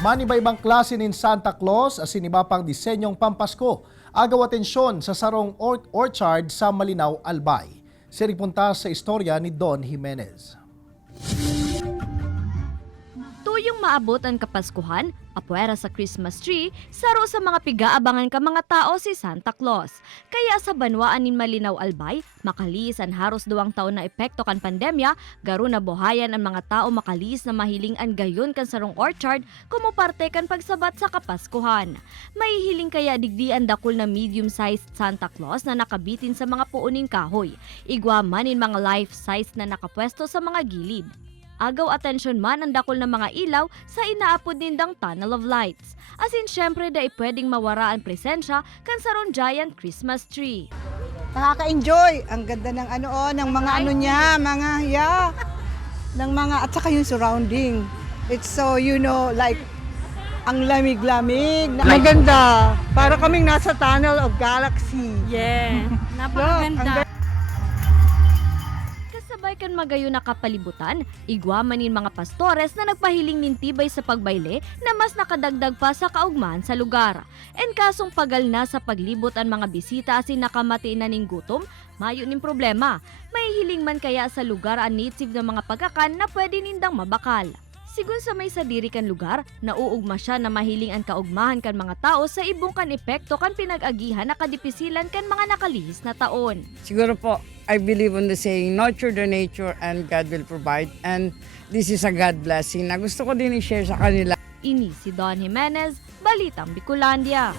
Maniba-ibang klase ni Santa Claus as iba pang disenyong pampasko. Agaw atensyon sa sarong orchard sa Malinaw, Albay. Siripunta sa istorya ni Don Jimenez. Tuyong maabot ang Kapaskuhan, apwera sa Christmas tree, saro sa mga pigaabangan ka mga tao si Santa Claus. Kaya sa banwaan ni Malinaw Albay, makaliis ang haros 2 taon na epekto kan pandemya, garo na buhayan ang mga tao makaliis na mahilingan gayon kan sarong orchard kumo parte kan pagsabat sa Kapaskuhan. May hiling kaya digdian dakol na medium-sized Santa Claus na nakabitin sa mga puuning kahoy. Igwa man in mga life-size na nakapwesto sa mga gilid. Agaw atensyon man ang dakol ng mga ilaw sa inaapod nindang Tunnel of Lights. As in, syempre dahil pwedeng mawara ang presensya kan sarong giant Christmas tree. Nakaka-enjoy. Ang ganda ng ng mga niya, ng mga, at saka yung surrounding. It's so, like, ang lamig-lamig. Maganda. Para kaming nasa Tunnel of Galaxy. Yeah, napakaganda. Kasabay kan magayo na kapalibutan, igwa manin mga pastores na nagpahiling nintibay sa pagbayle na mas nakadagdag pa sa kaugman sa lugar. En kasong pagal na sa paglibot ang mga bisita asin nakamati na ning gutom, mayo ning problema. May hiling man kaya sa lugar ang native na mga pagkakan na pwede nindang mabakal. Sigun sa may sadiri kan lugar, nauugma siya na mahiling ang kaugmahan kan mga tao sa ibong kan epekto kan pinag-agihan na kadipisilan kan mga nakalihis na taon. Siguro po, I believe on the saying, nurture the nature and God will provide. And this is a God blessing na gusto ko din i-share sa kanila. Ini si Don Jimenez, Balitang Bicolandia.